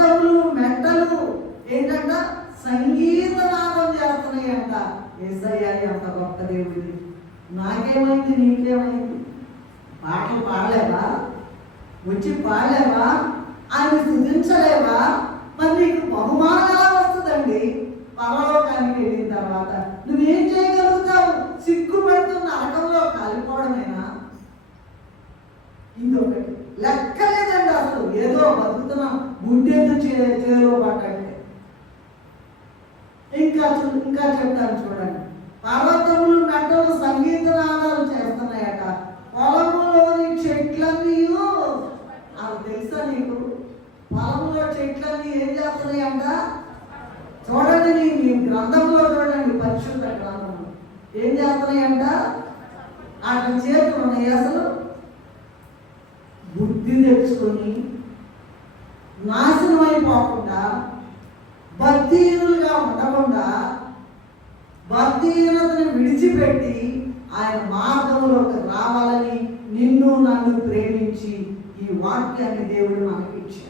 పర్వతములు మెట్టలు ఏంటంట సంగీతనాదం చేస్తున్నాయంట. యేసయ్య అంత గొప్ప దేవుడి. నాకేమైంది నీకేమైంది? పాటలు పాడలేవా? వచ్చి పాడలేవా? ఆయన స్తుతించలేవా? మరి నీకు బహుమానం ఎలా వస్తుందండి? పరలోకానికి వెళ్ళిన తర్వాత నువ్వేం చేయగలుగుతావు? సిగ్గుపడుతున్న నరకంలో కాలిపోవడమేనా? ఇంకొకటి లెక్కలేదండి అసలు. ఏదో బతుకుతున్నాం, గుండెతో చేలో పట్టండి. ఇంకా చెప్తాను చూడండి. పర్వతములు మెట్టలు సంగీతనాదాలు చేస్తున్నాయట. పొలంలోని చెట్లన్నీ, అది తెలుసా నీకు? పొలంలో చెట్లన్నీ ఏం చేస్తున్నాయంట? చూడండి, మీ గ్రంథంలో చూడండి, పరిశుద్ధ గ్రంథంలో ఏం చేస్తున్నాయంట? అక్కడ చేతులు ఉన్నాయి. అసలు బుద్ధి తెచ్చుకొని నాశనం అయిపోకుండా, భక్తిహీనులుగా ఉండకుండా, భక్తిహీనతని విడిచిపెట్టి ఆయన మార్గంలోకి రావాలని నిన్ను నన్ను ప్రేమించి ఈ వాక్యాన్ని దేవుడు మనకి ఇచ్చాడు.